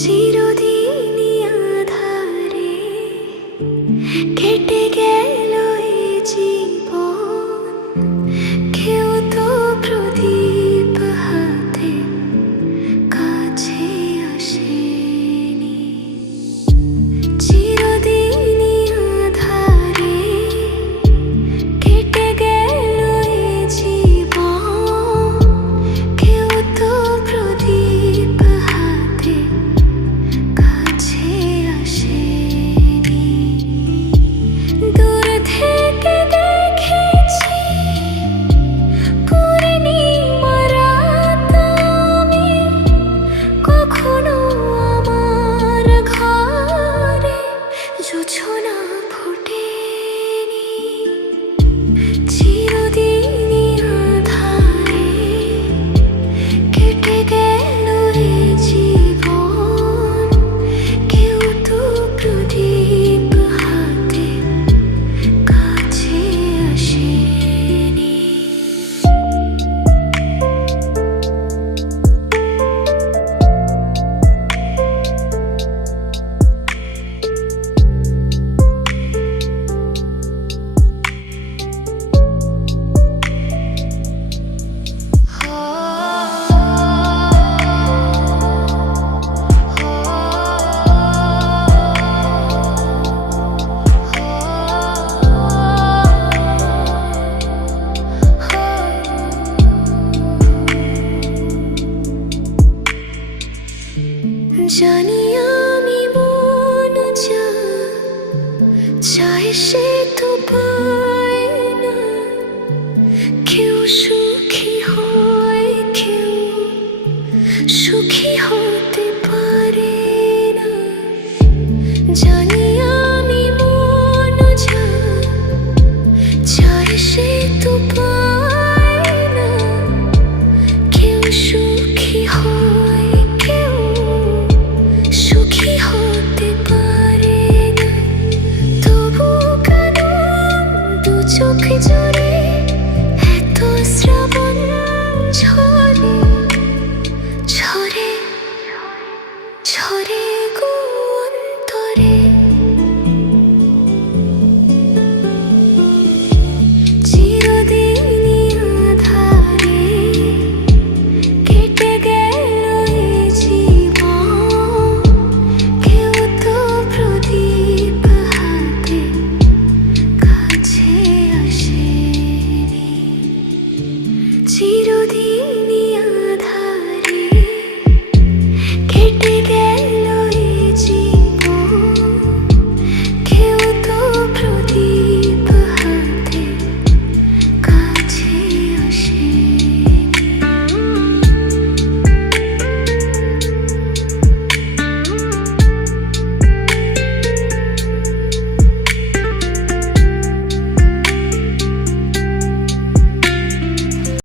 চিরদিনই আঁধারে কেটে গেল এই জীবন, কেউ তো প্রদীপ হাতে কাছে আসেনি। চিরদিনই আঁধারে কেটে গেল এই জীবন, কেউ তো প্রদীপ হাতে কাছে আসেনি। দূর থেকে দেখেছি পূর্ণিমা রাত আমি, কখনো আমার ঘরে জোছনা ফোটেনি। চিরদিনই আঁধারে কেটে গেল এই জীবন, কেউ তো প্রদীপ হাতে কাছে আসেনি। জানি